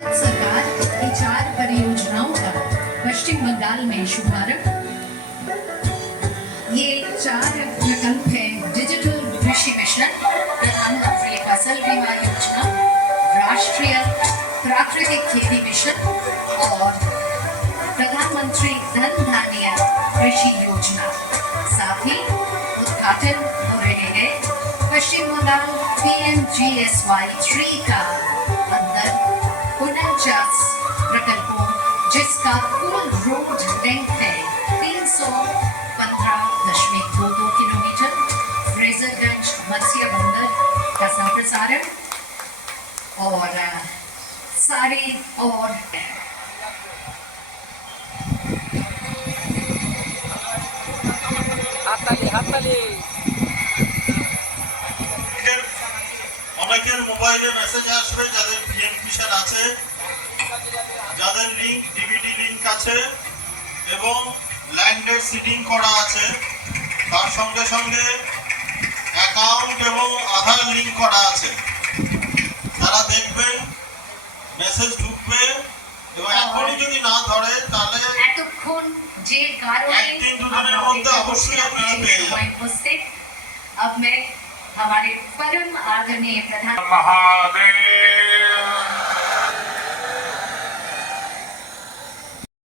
सरकार की 4 परियोजनाओं का पश्चिम बंगाल में शुभारंभ। ये 4 प्रकल्प हैं डिजिटल कृषि मिशन, प्रधानमंत्री फसल बीमा योजना, राष्ट्रीय प्राकृतिक खेती मिशन और प्रधानमंत्री धन धान्य कृषि योजना। साथ ही उद्घाटन हो रहे हैं पश्चिम बंगाल PMGSY 3 का अंदर 49 प्रकल्पों, जिसका कुल रोड लेंथ है 315.22 किलोमीटर। फ्रेजरगंज मत्स्य बंदर का संप्रसारण और सारे और অনেকের মোবাইলে মেসেজ আসবে যাদের পিএম কিষাণ আছে, যাদের লিংক ডিবিটি লিংক আছে এবং ল্যান্ডের সিডিং করা আছে, তার সঙ্গে সঙ্গে অ্যাকাউন্ট এবং আধার লিংক করা আছে, তারা দেখবেন মেসেজ ঢুকবে এবং এখনই যদি না ধরে তাহলে এতক্ষণ যে কারণে একদিন দুদিনের মধ্যে অবশ্যই আপনারা পেয়ে যাবেন। अब मैं हमारे परम आदरणीय प्रधान महादेव